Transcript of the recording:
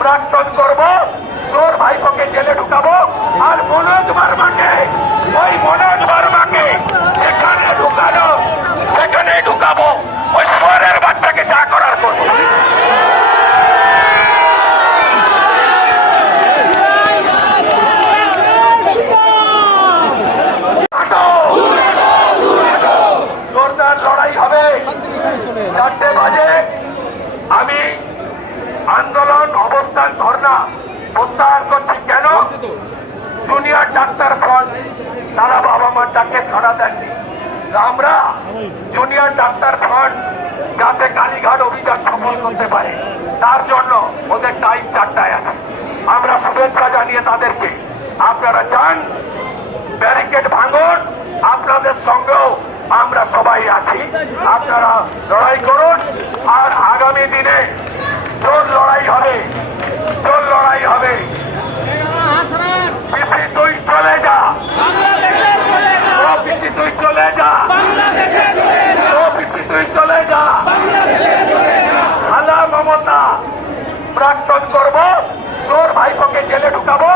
প্রাক্তন করব, চোর ভাইপোকে জেলে ঢুকাবো, আর মনোজ বর্মাকে, ওই মনোজ বর্মাকে যেখানে ঢুকানো সেখানে ঢুকাবো। ওই শহরের বাচ্চাকে যা করার করব। লড়াই হবে। আমি আন্দোলন অবস্থান ধর্ণা প্রত্যাহার করছি কেন? জুনিয়র ডাক্তার ফ্রন্ট তারা বাবা মার ডাকে সাড়া দেননি। আমরা জুনিয়র ডাক্তার ফ্রন্ট যাতে কালীঘাট অভিযান সফল করতে পারে। তার জন্য ওদের টাইম চারটায় আছে। আমরা শুভেচ্ছা জানিয়ে তাদেরকে আপনারা যান ব্যারিকেড ভাঙুন আপনাদের সঙ্গেও আমরা সবাই আছি। আপনারা লড়াই করুন আর চলে যা। তুই চলে যা। বাংলাদেশে মমতা প্রাক্তন করব চোর ভাইপকে জেলে ঢুকাবো